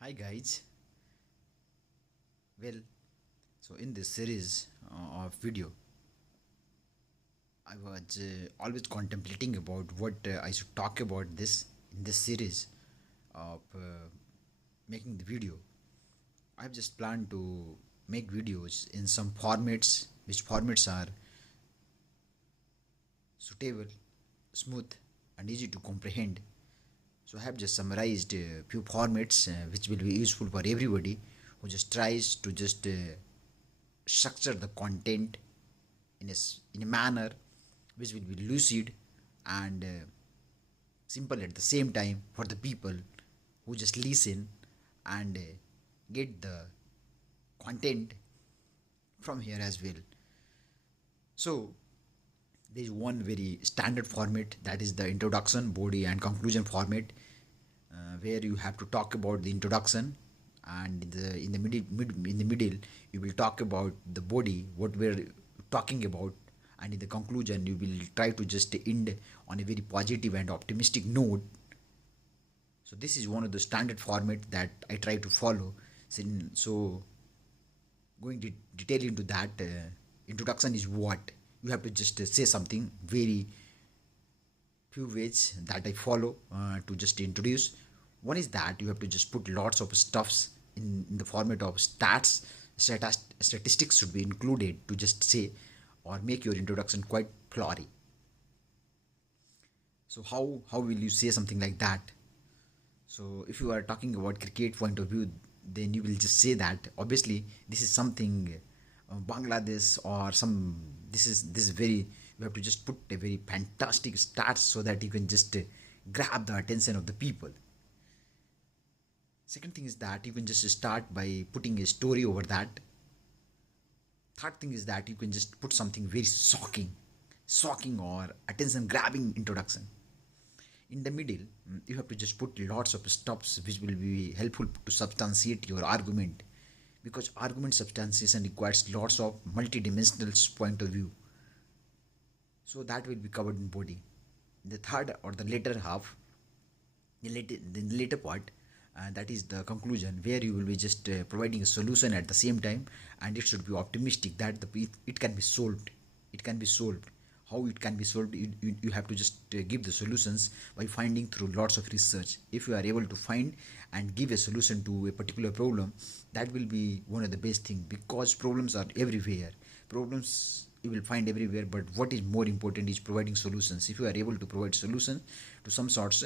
Hi guys. Well, so in this series of video, I was always contemplating about what I should talk about this in this series of making the video. I've just planned to make videos in some formats, which formats are suitable, smooth, and easy to comprehend. So I have just summarized a few formats which will be useful for everybody who just tries to just structure the content in a manner which will be lucid and simple at the same time for the people who just listen and get the content from here as well. So there is one very standard format, that is the introduction, body and conclusion format, where you have to talk about the introduction, and in the middle you will talk about the body, what we're talking about, and in the conclusion you will try to just end on a very positive and optimistic note. So this is one of the standard format that I try to follow. So going to detail into that, introduction is what you have to just say something very few ways that I follow to just introduce. One is that you have to just put lots of stuffs in the format of statistics should be included to just say or make your introduction quite flowery. So how will you say something like that? So if you are talking about cricket point of view, then you will just say that obviously this is something Bangladesh or some, this is very, you have to just put a very fantastic stats so that you can just grab the attention of the people. Second thing is that you can just start by putting a story over that. Third thing is that you can just put something very shocking or attention grabbing introduction. In the middle, you have to just put lots of stops which will be helpful to substantiate your argument, because argument substantiation requires lots of multidimensional point of view. So that will be covered in body. In the third or the later half, the later part, that is the conclusion, where you will be just providing a solution at the same time, and it should be optimistic that it can be solved. It can be solved. How it can be solved, you have to just give the solutions by finding through lots of research. If you are able to find and give a solution to a particular problem, that will be one of the best thing, because problems are everywhere. Problems you will find everywhere, but what is more important is providing solutions. If you are able to provide solutions to some sorts,